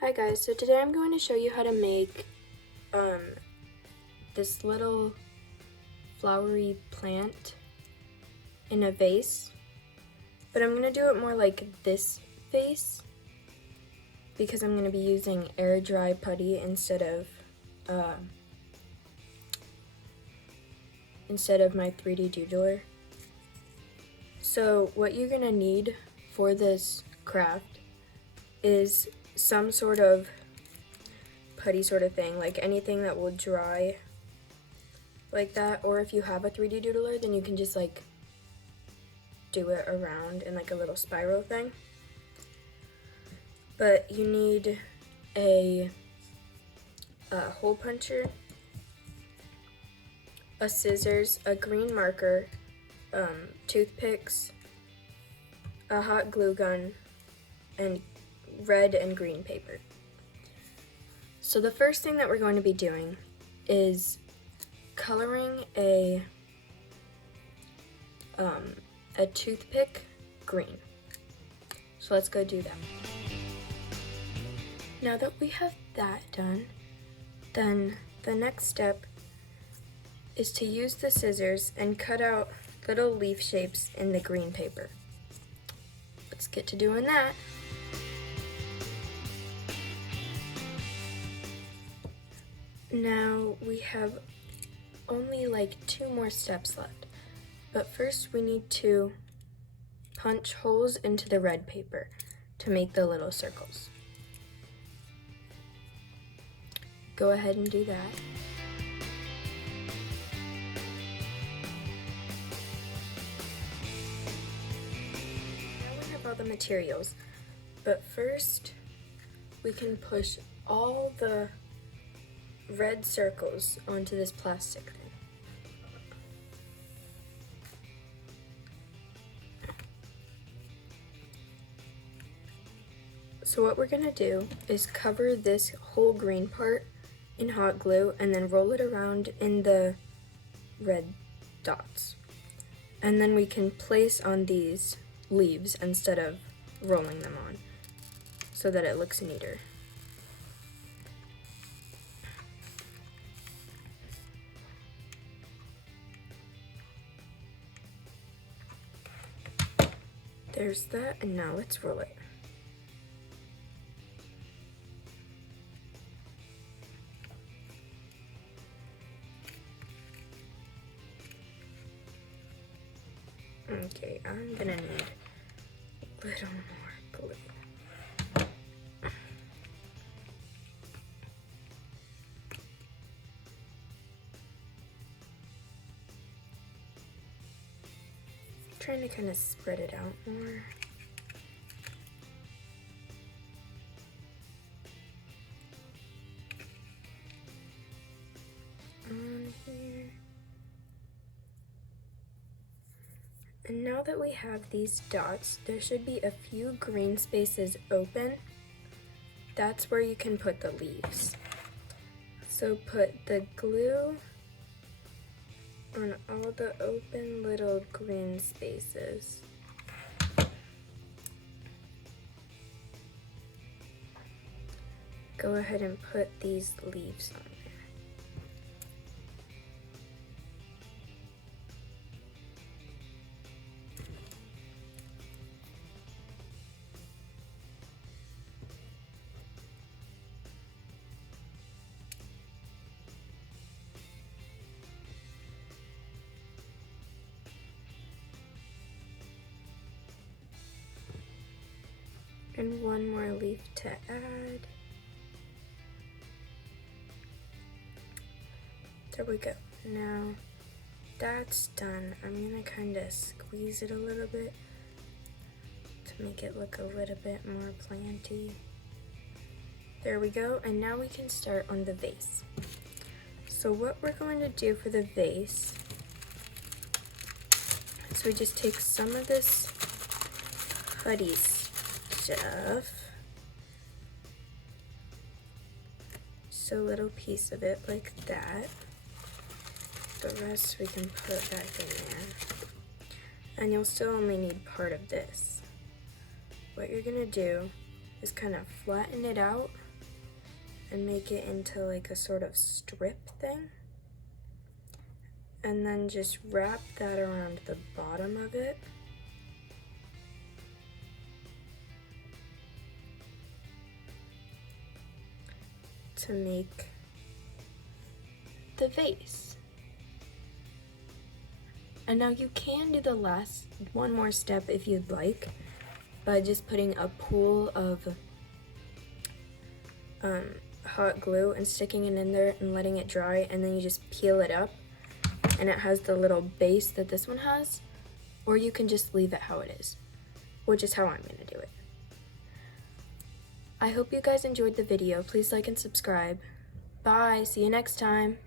Hi guys, so today I'm going to show you how to make this little flowery plant in a vase, but I'm going to do it more like this vase because I'm going to be using air dry putty instead of my 3D doodler. So what you're going to need for this craft is some sort of putty sort of thing, like anything that will dry like that, or if you have a 3D doodler, then you can just like do it around in like a little spiral thing. But you need a hole puncher, a scissors, a green marker, toothpicks, a hot glue gun, and red and green paper. So the first thing that we're going to be doing is coloring a toothpick green. So let's go do that. Now that we have that done, then the next step is to use the scissors and cut out little leaf shapes in the green paper. Let's get to doing that. Now we have only like 2 more steps left, but first we need to punch holes into the red paper to make the little circles. Go ahead and do that. Now we have all the materials, but first we can push all the red circles onto this plastic thing. So what we're gonna do is cover this whole green part in hot glue and then roll it around in the red dots. And then we can place on these leaves instead of rolling them on so that it looks neater. There's that, and now let's roll it. Okay, I'm gonna need a little more glue. Trying to kind of spread it out more. On here. And now that we have these dots, there should be a few green spaces open. That's where you can put the leaves. So put the glue on all the open little green spaces. Go ahead and put these leaves on there. And one more leaf to add. There we go. Now that's done. I'm gonna kind of squeeze it a little bit to make it look a little bit more planty. There we go, and now we can start on the vase. So what we're going to do for the vase is we just take some of this putty stuff, just a little piece of it like that. The rest we can put back in there. And you'll still only need part of this. What you're gonna do is kind of flatten it out and make it into like a sort of strip thing. And then just wrap that around the bottom of it. To make the vase. And now you can do the last one more step if you'd like, by just putting a pool of hot glue and sticking it in there and letting it dry, and then you just peel it up and it has the little base that this one has, or you can just leave it how it is, which is how I'm going to do it. I hope you guys enjoyed the video. Please like and subscribe. Bye, see you next time.